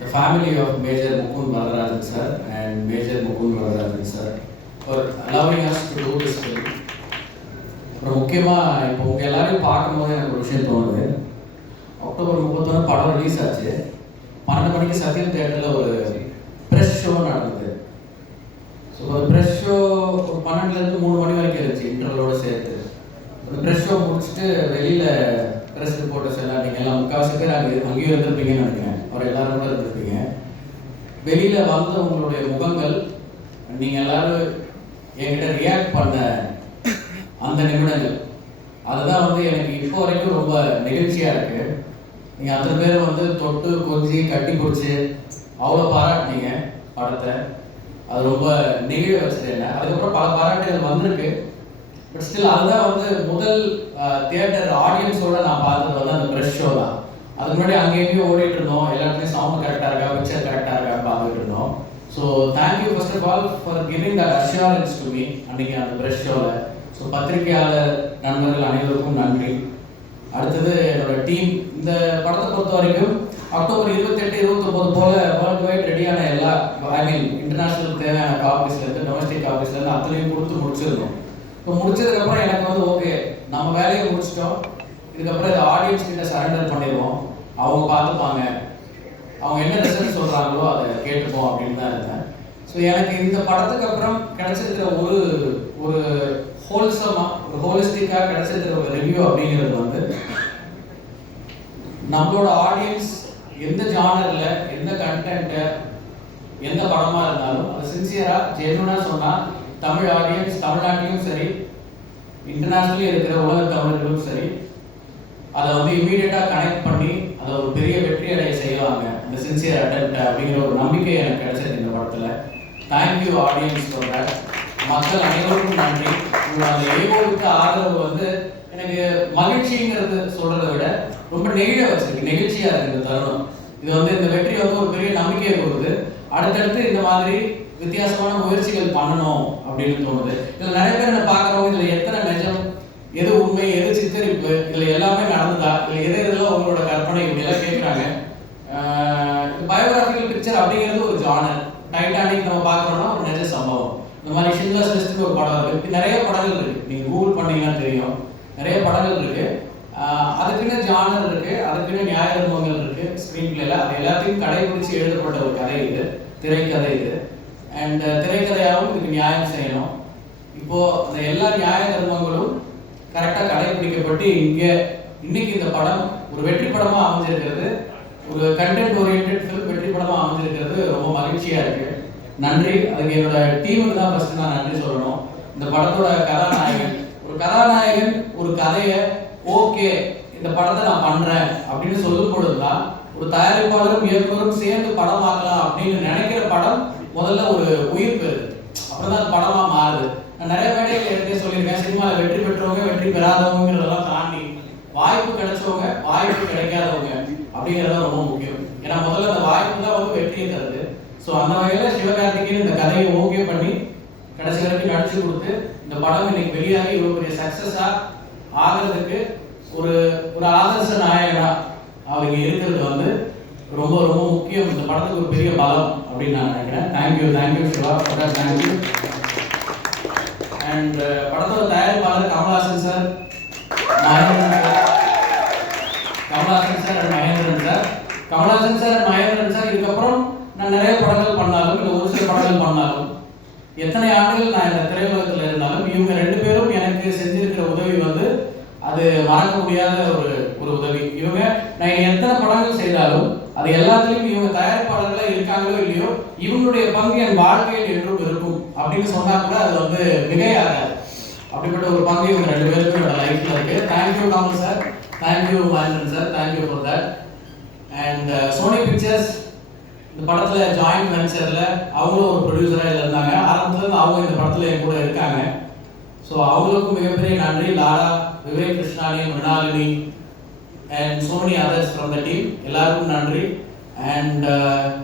the family of Major Mukund Varadarajan sir and Major Mukund Varadarajan sir for allowing us to do this film. அப்புறம் முக்கியமாக இப்போ உங்கள் எல்லாரையும் பார்க்கும்போது எனக்கு ஒரு விஷயம் தோணுது. அக்டோபர் 31 படம் ரிலீஸ் ஆச்சு. 12 மணிக்கு சத்யம் தியேட்டரில் ஒரு ப்ரெஷ் ஷோ நடந்தது. ஸோ அந்த ப்ரெஷ் ஷோ ஒரு 12லேருந்து 3 மணி வரைக்கும் இருந்துச்சு இன்டர்வலோடு சேர்த்து. அந்த ப்ரெஷ் ஷோ முடிச்சுட்டு வெளியில் ப்ரெஸ் ரிப்போர்ட்டர்ஸ் எல்லாம் நீங்கள் எல்லாம் முக்கால்வாசி பேர் அங்கேயும் இருந்திருப்பீங்கன்னு நினைக்கிறேன். அவர் எல்லாரும் கூட இருந்திருப்பீங்க. வெளியில் வந்த உங்களுடைய முகங்கள் நீங்கள் எல்லோரும் என்கிட்ட ரியாக்ட் பண்ண அந்த நிமிடங்கள் அதுதான் எனக்கு இப்போ வரைக்கும் ரொம்ப நெகிழ்ச்சியாக இருக்குது. நீங்கள் அத்தனை பேர் தொட்டு கொஞ்சி கட்டி பிடிச்சி அவ்வளோ பாராட்டினீங்க படத்தை. அது ரொம்ப நெகிழ வச்சது என்ன. அதுக்கப்புறம் பல பாராட்டுகள் வந்திருக்கு. பட் ஸ்டில் அதுதான் முதல் தியேட்டர் ஆடியன்ஸோட நான் பார்த்தது அந்த ப்ரெஷ் ஷோ தான். அதுக்கு முன்னாடி அங்கேயும் ஓடிட்டு இருந்தோம். எல்லா இடத்துலையும் சவுண்ட் கரெக்டாக இருக்கா, பிக்சர் கரெக்டாக இருக்கான்னு பார்த்துட்டு இருந்தோம். So thank you first of all for giving that assurance to me அன்றைக்கி அந்த ப்ரெஷ் ஷோவில். ஸோ பத்திரிகையாளர் நண்பர்கள் அனைவருக்கும் நன்றி. அடுத்தது என்னோட டீம். இந்த படத்தை பொறுத்த வரைக்கும் அக்டோபர் 28, 29 போல வேர்ல்டு வைட் ரெடியான எல்லா இன்டர்நேஷ்னல் தேவையான காப்பீஸ்லேருந்து டொமஸ்டிக் காப்பீஸ்லேருந்து அத்தனையும் கொடுத்து முடிச்சிருந்தோம். இப்போ முடிச்சதுக்கப்புறம் எனக்கு ஓகே நம்ம வேலையை முடிச்சிட்டோம், இதுக்கப்புறம் இதை ஆடியன்ஸ் கிட்ட சரண்டர் பண்ணிடுவோம், அவங்க பார்த்துப்பாங்க, அவங்க என்ன ரிசல்ட் சொல்கிறாங்களோ அதை கேட்டுப்போம் அப்படின்னு தான் இருந்தேன். ஸோ எனக்கு இந்த படத்துக்கு அப்புறம் கிடைச்சிருக்கிற ஒரு ஹோல்சமாக ஒரு ஹோலிஸ்டிக்காக கிடைச்சிருக்கிற ஒரு ரிவ்யூ அப்படிங்கிறது நம்மளோட ஆடியன்ஸ் எந்த ஜானரில் எந்த கண்டென்ட்டை எந்த படமாக இருந்தாலும் அது சின்சியராக ஜென்யூனாக சொன்னால் தமிழ் ஆடியன்ஸ் தமிழ்நாட்டிலும் சரி இன்டர்நேஷ்னலி இருக்கிற உலக தமிழர்களும் சரி அதை இமீடியட்டாக கனெக்ட் பண்ணி அதை ஒரு பெரிய வெற்றி அடைய செய்வாங்க. அந்த சின்சியர் அட்டெம்ப்ட் அப்படிங்கிற ஒரு நம்பிக்கை எனக்கு கிடைச்சது இந்த படத்தில். Thank you audience for that. மக்கள் அனைவருக்கும் நன்றி. உங்களோட அந்த ஏவோவுக்கு ஆதரவு எனக்கு மகிழ்ச்சிங்கிறது சொல்கிறத விட ரொம்ப நெகிழ வச்சிருக்கு, நெகிழ்ச்சியாக இருக்குது இந்த தருணம். இது இந்த வெற்றி ஒரு பெரிய நம்பிக்கையை கொடுக்குது. அடுத்தடுத்து இந்த மாதிரி வித்தியாசமான முயற்சிகள் பண்ணணும் அப்படின்னு தோணுது. இதில் நிறைய பேர் என்ன பார்க்குறவங்க இதில் எத்தனை நிஜம், எது உண்மை, எது சித்தரிப்பு, இதில் எல்லாமே நடந்ததா, இல்லை எதெல்லாம் உங்களோட கற்பனை இப்படியெல்லாம் கேட்குறாங்க. பயோகிராபிக்கல் பிக்சர் அப்படிங்கிறது ஒரு ஜானர். டைட்டானிக் நம்ம பார்க்குறோம்னா ஒரு நிஜ சம்பவம். இந்த மாதிரி ஷின்லர்ஸ் லிஸ்ட்னு ஒரு படம் இருக்குது. நிறைய படங்கள் இருக்குது, நீங்கள் கூகுள் பண்ணிங்கன்னா தெரியும். நிறைய படங்கள் இருக்குது. அதுக்குன்னு ஜானர் இருக்குது, அதுக்குன்னு நியாய தர்மங்கள் இருக்குது ஸ்க்ரீன் பிளேல. அது எல்லாத்தையும் கடைபிடிச்சு எழுதப்பட்ட ஒரு கதை இது, திரைக்கதை இது. அண்ட் திரைக்கதையாகவும் இதுக்கு நியாயம் செய்யணும். இப்போது அந்த எல்லா நியாய தர்மங்களும் கரெக்டாக கடைபிடிக்கப்பட்டு இன்னைக்கு இந்த படம் ஒரு வெற்றி படமாக அமைஞ்சிருக்கிறது, ஒரு கண்டென்ட் ஓரியன்ட் ஃபிலிம் வெற்றி படமாக அமைஞ்சிருக்கிறது ரொம்ப மகிழ்ச்சியாக இருக்குது. நன்றி. அதுக்கு என்னோட டீமுக்கு தான் ஃபஸ்ட்டு நான் நன்றி சொல்லணும். இந்த படத்தோட கதாநாயகன் ஒரு கதையை ஓகே இந்த படத்தை நான் பண்ணுறேன் அப்படின்னு சொல்லும் பொழுது தான் ஒரு தயாரிப்பாளரும் இயக்குனரும் சேர்ந்து படம் ஆகலாம் அப்படின்னு நினைக்கிற படம் முதல்ல ஒரு உயிர் பெறுது. அப்புறம் தான் படமாக மாறுது. நான் நிறைய மேடைகள் எடுத்தே சொல்லியிருக்கேன், சினிமாவில் வெற்றி பெற்றவங்க வெற்றி பெறாதவங்கிறதெல்லாம் தாண்டி வாய்ப்பு கிடைச்சவங்க வாய்ப்பு கிடைக்காதவங்க அப்படிங்கிறது ரொம்ப முக்கியம். ஏன்னா முதல்ல அந்த வாய்ப்பு தான் வெற்றியை தருது. ஸோ அந்த வகையில் சிவகார்த்திகேயன் இந்த கதையை ஓகே பண்ணி கடைசி வரைக்கும் நடிச்சு கொடுத்து இந்த படம் இன்னைக்கு வெளியாகி இவ்வளோ பெரிய சக்ஸஸாக ஆகிறதுக்கு ஒரு ஆதர்ச நாயகனா அவங்க இருக்கிறது ரொம்ப ரொம்ப முக்கியம். இந்த படத்துக்கு ஒரு பெரிய பலம் அப்படின்னு நான் நினைக்கிறேன். Thank you Siva, thank you. அண்ட் படத்தோட தயாரிப்பாளர் Kamal Haasan sir, Kamal Haasan sir and Mahendran sir. இதுக்கப்புறம் நான் நிறைய படங்கள் பண்ணாலும் இல்லை ஒரு சில படங்கள் பண்ணாலும் எத்தனை ஆண்டுகள் நான் இந்த திரையுலகத்தில் இருந்தாலும் இவங்க 2 பேரும் எனக்கு செஞ்சிருக்கிற உதவி அது மறக்க முடியாத ஒரு உதவி. இவங்க நான் எத்தனை படங்கள் செய்தாலும் அது எல்லாத்துலேயும் இவங்க தயாரிப்பாளர்களாக இருக்காங்களோ இல்லையோ இவங்களுடைய பங்கு என் வாழ்க்கையில் என்றும் இருக்கும் அப்படின்னு சொன்னால் கூட அது மிகையாகாது. அப்படிப்பட்ட ஒரு பங்கு இவங்க 2 பேருக்கும் என்னோட லைஃப்பில் இருக்குது. Thank you Kamal sir, thank you Mahendran sir, thank you for that. And Sony Pictures இந்த படத்தில் ஜாயிண்ட் வெஞ்சரில் அவங்களும் ஒரு ப்ரொடியூசராக இருந்தாங்க. ஆரம்பத்துலேருந்து அவங்க இந்த படத்தில் என் கூட இருக்காங்க. ஸோ அவங்களுக்கும் மிகப்பெரிய நன்றி. Lara, Vivek Krishnani, Mrinalini and so many others from the team, எல்லாருக்கும் நன்றி. அண்ட்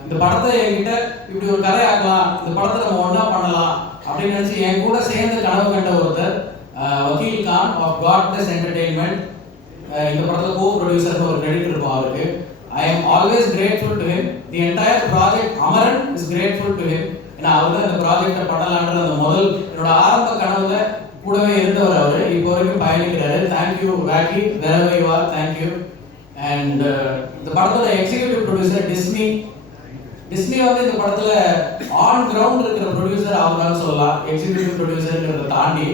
இந்த படத்தை என்கிட்ட இப்படி ஒரு கதை ஆக்கலாம், இந்த படத்தை நம்ம ஒன்றா பண்ணலாம் அப்படின்னு நினச்சி என் கூட சேர்ந்து கனவு கண்ட ஒருத்தர் வக்கீல் கான் ஆஃப் காட்னஸ் என்டர்டெயின்மெண்ட். இந்த படத்தில் கோ ப்ரொடியூசர்னு ஒரு கிரெடிட் இருக்கும் அவருக்கு. I am always grateful to him. The entire project Amaran is grateful to him. ஏன்னா அவர் தான் இந்த ப்ராஜெக்டை பண்ணலான்ற அந்த முதல் என்னோட ஆரம்ப கனவுல கூடவே இருந்தவர் அவர். இப்போ வரைக்கும் பயணிக்கிறாரு. Thank you Rocky, wherever you are, thank you. And இந்த படத்தோட எக்ஸிக்யூட்டிவ் ப்ரொடியூசர் டிஸ்னி. டிஸ்னி வந்து இந்த படத்துல ஆன் கிரவுண்ட் இருக்கிற ப்ரொடியூசர் அவர் தான் சொல்லலாம், எக்ஸிக்யூட்டிவ் ப்ரொடியூசர்ங்கிறத தாண்டி.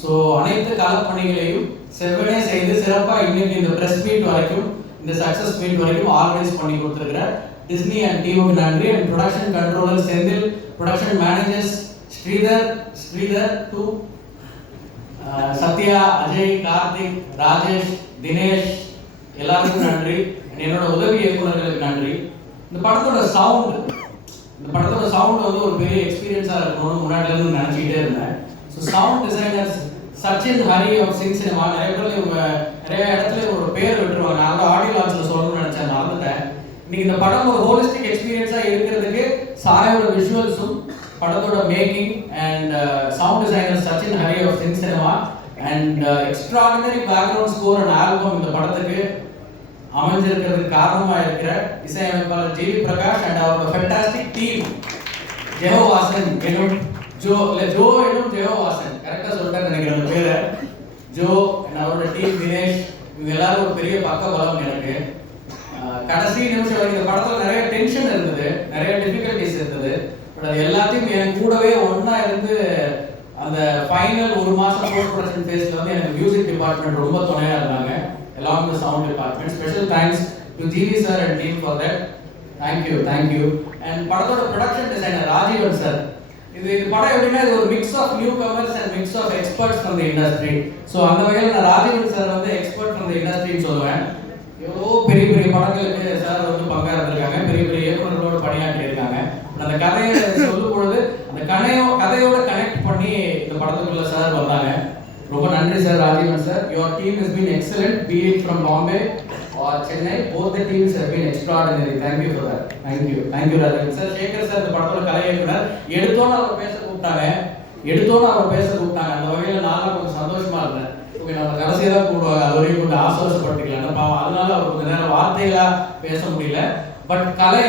ஸோ அனைத்து களப்பணிகளையும் செவ்வனே செய்து சிறப்பாக இன்னைக்கு இந்த ப்ரெஸ் மீட் வரைக்கும், இந்த சக்ஸஸ் மீட் வரைக்கும் ஆர்கனைஸ் பண்ணி கொடுத்துருக்கிற டிஸ்னி அண்ட் டீமுக்கு நன்றி. And production controller Senthil, production managers Sridhar too, Sathya, Ajay, Karthik, Rajesh, Dinesh, எல்லாருக்கும் நன்றி. என்னோட உதவி இயக்குநர்களுக்கு நன்றி. இந்த படத்தோட சவுண்ட் வந்து ஒரு பெரிய எக்ஸ்பீரியன்ஸாக இருக்கணும்னு முன்னாடிலேருந்து நினச்சிக்கிட்டே இருந்தேன். So sound designers Sachin Hari of Sync Cinema, நிறைய பேர் இவங்க நிறைய இடத்துல ஒரு பேர் விட்டுருவாங்க. நான் வந்து ஆடியோ லான்ச்சில் சொல்லணும்னு நினச்சேன், மறந்துட்டேன். இன்னைக்கு இந்த படம் ஒரு ஹோலிஸ்டிக் எக்ஸ்பீரியன்ஸாக இருக்கிறதுக்கு சாயோட விஷுவல்ஸும், படத்தோட making and sound designer Sachin Hari of Sync Cinema and extraordinary background score and album இந்த படத்துக்கு அமைஞ்சிருக்கிறதுக்கு காரணமாக இருக்கிற இசையமைப்பாளர் ஜி பிரகாஷ் அண்ட் அவரோட ஃபென்டாஸ்டிக் டீம். ஜெயோவாசன் எனும் ஜெயோவாசன், கரெக்டாக சொல்லிட்டேன் நினைக்கிறேன் அந்த பேரை. ஜோ அண்ட் அவரோட டீம், தினேஷ், இவங்க எல்லாரும் ஒரு பெரிய பக்க பலம் எனக்கு. கடைசி நிமிஷம் வரைக்கும் இந்த படத்தில் நிறைய டென்ஷன் இருந்தது, நிறைய டிஃபிகல்டிஸ் இருந்தது. பட் அது எல்லாத்தையும் என் கூடவே ஒன்றா இருந்து அந்த ஃபைனல் ஒரு மாதம் போஸ்ட் ப்ரொடக்ஷன் ஃபேஸில் வந்து எனக்கு மியூசிக் டிபார்ட்மெண்ட் ரொம்ப துணையாக இருந்தாங்க, along with sound department. Special thanks to GV sir and team for that. Thank you. And படத்தோட production designer ராஜீவன் sir. இது படம் எப்படின்னா இது ஒரு mix of newcomers and mix of experts from the industry. So அந்த வகையில் நான் ராஜீவன் சார் வந்து expert from the industry ன்னு சொல்லுவேன். எவ்வளோ பெரிய பெரிய படங்களுக்கு சார் வந்து பங்கா இருந்திருக்காங்க, பெரிய பெரிய இயக்குநர்களோட பணியாற்றி இருக்காங்க. அந்த கதையை சொல்லும் பொழுது அந்த கதையோட கனெக்ட் பண்ணி இந்த படத்துக்குள்ள சார் வந்தாங்க. ரொம்ப நன்றி sir Rajeevan sir. Your team has been excellent, be it from Bombay or Chennai, both the teams have been extraordinary. Thank you for that. Thank you Rajeevan sir. Sekar sir இந்த படத்தோட கலை இயக்குனர். எடுத்தோன்னு அவர் பேச கூப்பிட்டாங்க. அந்த வகையில் நான் கொஞ்சம் சந்தோஷமா இருந்தேன். ஓகே, நம்ம கடைசியாக தான் கூப்பிடுவாங்க, அது வரைக்கும் கொஞ்சம் ஆசுவாசப்படுத்திக்கலாம் பாவம். அதனால அவர் கொஞ்சம் நேரம் வார்த்தைகளா பேச முடியல. பட் கலை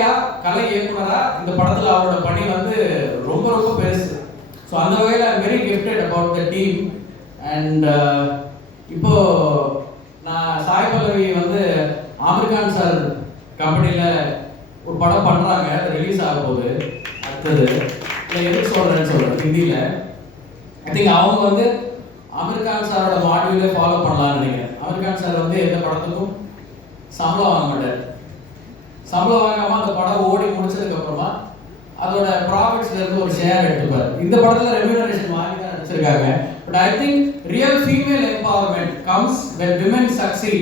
இயக்குனரா இந்த படத்துல அவரோட பணி வந்து ரொம்ப ரொம்ப பெருசு. ஸோ அந்த வகையில் I am very gifted about the team. And இப்போ நான் சாய் பல்லவி வந்து ஆமிர்கான் சார் கம்பெனியில் ஒரு படம் பண்ணுறாங்க, அது ரிலீஸ் ஆக போகுது அடுத்தது. இல்லை எதுக்கு சொல்கிறேன் ஹிந்தியில். ஐ திங்க் அவங்க வந்து ஆமிர்கான் சாரோட மாடியூலே ஃபாலோ பண்ணலாம்னு நினைக்கிறேன். ஆமிர்கான் சார் வந்து எந்த படத்துக்கும் சம்பளம் வாங்க மாட்டார். சம்பளம் வாங்காமல் அந்த படம் ஓடி முடிச்சதுக்கப்புறமா அதோட ப்ராஃபிட்ஸ்ல இருந்து ஒரு ஷேர் எடுத்துப்பார். இந்த படத்தில் ரெம்யூனரேஷன் வாங்கி தான் நடிச்சிருக்காங்க. But I think real female empowerment comes when women succeed.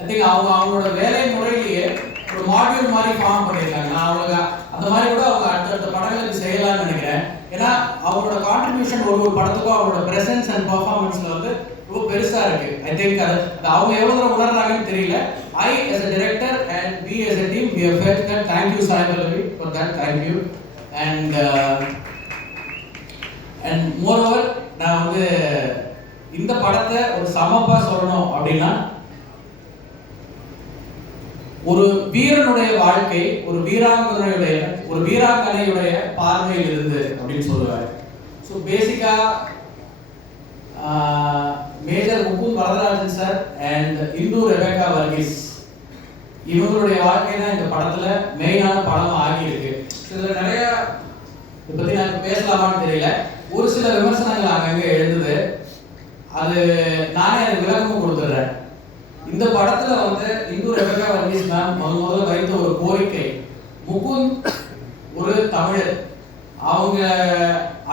I think அவங்களோட வேலை முறையிலேயே ஒரு மாடியூல் மாதிரி ஃபார்ம் பண்ணியிருக்காங்க. நான் அவங்களுக்கு அந்த மாதிரி கூட அவங்க அடுத்த படங்களுக்கு செய்யலாம்னு நினைக்கிறேன். ஏன்னா அவங்களோட கான்ட்ரிபியூஷன் ஒரு படத்துக்கும் அவங்களோட பிரசன்ஸ் அண்ட் பர்ஃபார்மன்ஸ்ல வந்து ரொம்ப பெருசா இருக்கு. ஐ திங்க் அது அவங்க எவ்வளவு தூரம் உணர்றாங்கன்னு தெரியல. I as a director and we as a team, we have felt that. Thank you Sai Pallavi for that. Thank you. And moreover நான் வந்து இந்த படத்தை ஒரு சமப்பா சொல்லணும் அப்படின்னா, ஒரு வீரனுடைய வாழ்க்கை ஒரு வீராங்கனையுடைய பார்வையில் இருந்து அப்படின்னு சொல்லுவாங்க. So basically major Mukund Varadarajan sir and Indhu Rebecca Varghese இவங்களுடைய வாழ்க்கை தான் இந்த படத்துல மெயினான படம் ஆகியிருக்கு. இதுல நிறைய இதை பத்தி நான் பேசலாமான்னு தெரியல. ஒரு சில விமர்சனங்கள் அங்கங்கே எழுந்தது, அது நானே அதுக்கு விளக்கமும் கொடுத்துட்றேன். இந்த படத்துல வந்து இந்து ரெபேக்கா வர்கீஸ் மேம் முதல்ல வைத்த ஒரு கோரிக்கை, முகுந்த் ஒரு தமிழர், அவங்க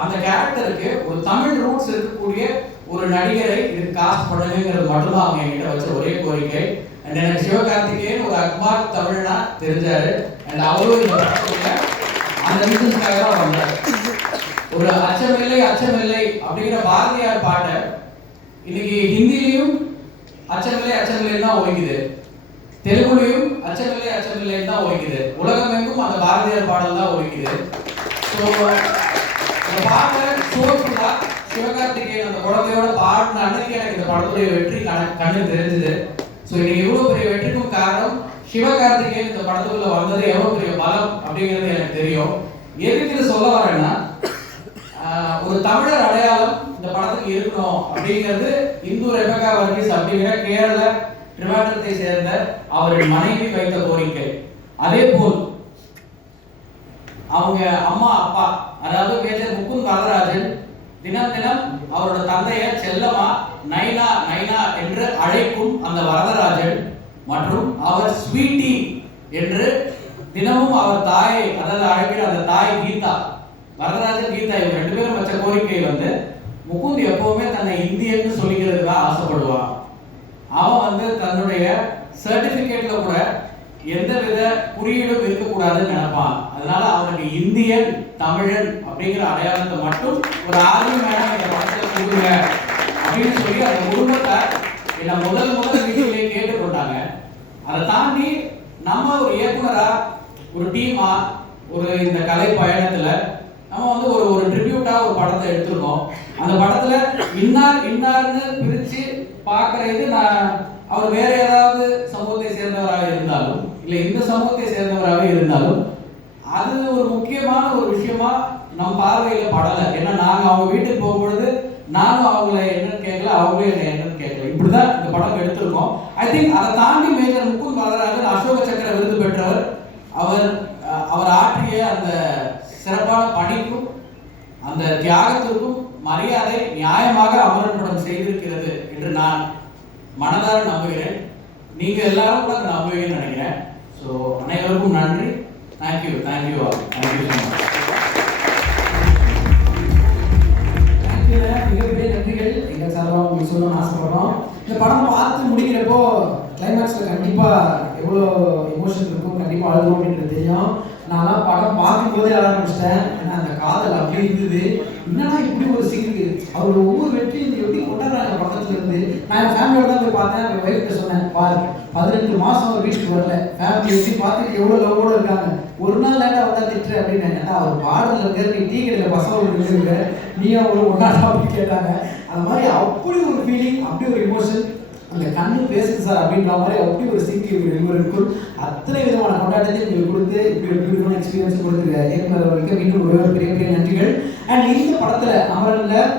அந்த கேரக்டருக்கு ஒரு தமிழ் ரூட்ஸ் இருக்கக்கூடிய ஒரு நடிகரை இதுக்கு காஸ்ட் பண்ணுங்கிறது மட்டும்தான் அவங்க என்கிட்ட வச்ச ஒரே கோரிக்கை. அண்ட் எனக்கு சிவகார்த்திகேயன் ஒரு அக்மார்க் தமிழ்னா தெரிஞ்சாரு. அண்ட் அவரும் இந்த படத்துல அந்த ரீசன்ஸ்க்காக தான் வந்தார். ஒரு அச்சமில்லை அப்படிங்கிற பாரதியார் பாட்டை இன்னைக்கு ஹிந்திலையும் அச்சமில்லை தான் ஒழிக்குது, தெலுங்குலையும் அச்சமில்லை தான் ஒழிக்குது, உலகமெங்கும் அந்த பாரதியார் பாடல் தான் ஒழிக்குது. ஸோ அந்த பாட்டை சோர்ஃபுல்லா சிவகார்த்திகேயன் அந்த குழந்தையோட பாடின அன்னைக்கு எனக்கு இந்த படத்துடைய வெற்றி கண்ணு தெரிஞ்சுது. ஸோ இன்னைக்கு இவ்வளோ பெரிய வெற்றிக்கும் காரணம் சிவகார்த்திகேயன் இந்த படத்துக்குள்ள வந்தது எவ்வளவு பெரிய பலம் அப்படிங்கிறது எனக்கு தெரியும். எதுக்கு இது சொல்ல வரேன்னா, ஒரு தமிழர் அடையாளம் இந்த படத்துக்கு இருக்கணும் அப்படிங்கிறது இந்து ரெபேக்கா வர்கீஸ் அப்படிங்கிற கேரள திருவாண்டத்தை சேர்ந்த அவரின் மனைவி வைத்த கோரிக்கை. அதே போல் அவங்க அம்மா அப்பா, அதாவது மேஜர் முகுந்த் வரதராஜன் தினம் தினம் அவரோட தந்தையை செல்லமா நைனா நைனா என்று அழைக்கும் அந்த வரதராஜன் மற்றும் அவர் ஸ்வீட்டி என்று தினமும் அவர் தாயை, அதாவது அழைக்கிற அந்த தாய் கீதா, வரதராஜன் கீதா, இவங்க 2 பேரும் வச்ச கோரிக்கை வந்து முகுந்த் எப்பவுமே தன்னை இந்தியன்னு சொல்லிக்கிறதுக்கு தான் ஆசைப்படுவான். அவன் தன்னுடைய சர்டிபிகேட்ல கூட எந்த வித குறியீடும் இருக்கக்கூடாதுன்னு நினைப்பான். அதனால அவனுக்கு இந்தியன் தமிழன் அப்படிங்கிற அடையாளத்தை மட்டும் ஒரு ஆர்வம் இந்த படத்தை கொடுங்க அப்படின்னு சொல்லி அந்த குடும்பத்தை என்ன முதல் வீட்டிலே கேட்டுக்கொண்டாங்க. அதை தாண்டி நம்ம ஒரு இயக்குனரா, ஒரு டீமா, ஒரு இந்த கலை பயணத்துல நம்ம ஒரு ட்ரிபியூட்டா ஒரு படத்தை எடுத்திருக்கோம். அந்த படத்துல இன்னார்னு பிரிச்சு பார்க்கறது, நான் அவர் வேற ஏதாவது சமூகத்தை சேர்ந்தவராக இருந்தாலும் இல்லை இந்த சமூகத்தை சேர்ந்தவராக இருந்தாலும் அது ஒரு முக்கியமான ஒரு விஷயமா நம் பார்வையில படலை. ஏன்னா நாங்க அவங்க வீட்டுக்கு போகும்பொழுது நானும் அவங்கள என்னன்னு கேட்கல, அவங்களும் என்ன என்னன்னு கேட்கல. இப்படிதான் இந்த படம் எடுத்திருக்கோம். ஐ திங்க் அதை தாண்டி மேஜர் முகுந்த் வரதராஜன் அசோக சக்கர விருது பெற்றவர். அவர் ஆற்றிய அந்த சிறப்பான பணிக்கும் அந்த தியாகத்திற்கும் மரியாதை நியாயமாக அமரன் படம் செய்திருக்கிறது என்று நான் மனதார நம்புகிறேன். நீங்க எல்லாரும் கூட நம்புவீங்கன்னு நினைக்கிறேன். ஸோ அனைவருக்கும் நன்றி. Thank you all. Thank you so much. மிகப்பெரிய நன்றிகள் எங்கள் சார்பாக உங்களுக்கு சொல்லணும்னு ஆசைப்படுறோம். இந்த படம் பார்த்து முடிக்கிறப்போ கிளைமேக்ஸில் கண்டிப்பாக எவ்வளோ எமோஷன் இருக்கும், கண்டிப்பாக அழுகும் அப்படின்றது தெரியும். நான்லாம் படம் பார்க்கும்போதே அழ ஆரம்பிச்சிட்டேன். ஏன்னா அந்த காதல் அப்படியே இருந்தது. என்னன்னா இப்படி ஒரு சிங்கு அவரோட ஒவ்வொரு வெற்றியும் எப்படி கொண்டாடுறாங்க பக்கத்துல இருந்து. நான் என் ஃபேமிலியோட தான் போய் பார்த்தேன். என் ஒய்ஃப்கிட்ட சொன்னேன், பாரு 18 மாதம் அவர் வீட்டுக்கு வரல, ஃபேமிலி எப்படி பார்த்துட்டு எவ்வளோ லவ்வோடு இருக்காங்க, ஒரு நாள் லேட்டாக வந்தா திட்டுற அப்படின்னு. ஏன்னா அவர் பாடலில் இருக்க நீ டீ கடையில் பசங்க இருக்க நீயும் ஒரு ஒன்றாடா அப்படின்னு கேட்டாங்க. அந்த மாதிரி அப்படி ஒரு ஃபீலிங், அப்படி ஒரு எமோஷன், அந்த கண்ணு பேசுது சார் அப்படின்ற மாதிரி அப்படி ஒரு சிங்கு இவருக்குள் அத்தனை விதமான கொண்டாட்டத்தை நீங்கள் கொடுத்து இப்படி ஒரு பியூட்டிஃபுல் எக்ஸ்பீரியன்ஸ் கொடுத்துருக்க இயக்குனர் அவர்களுக்கு மீண்டும் ஒரு பெரிய பெரிய நன்றிகள். அண்ட் இந்த படத்தில் அமரனில்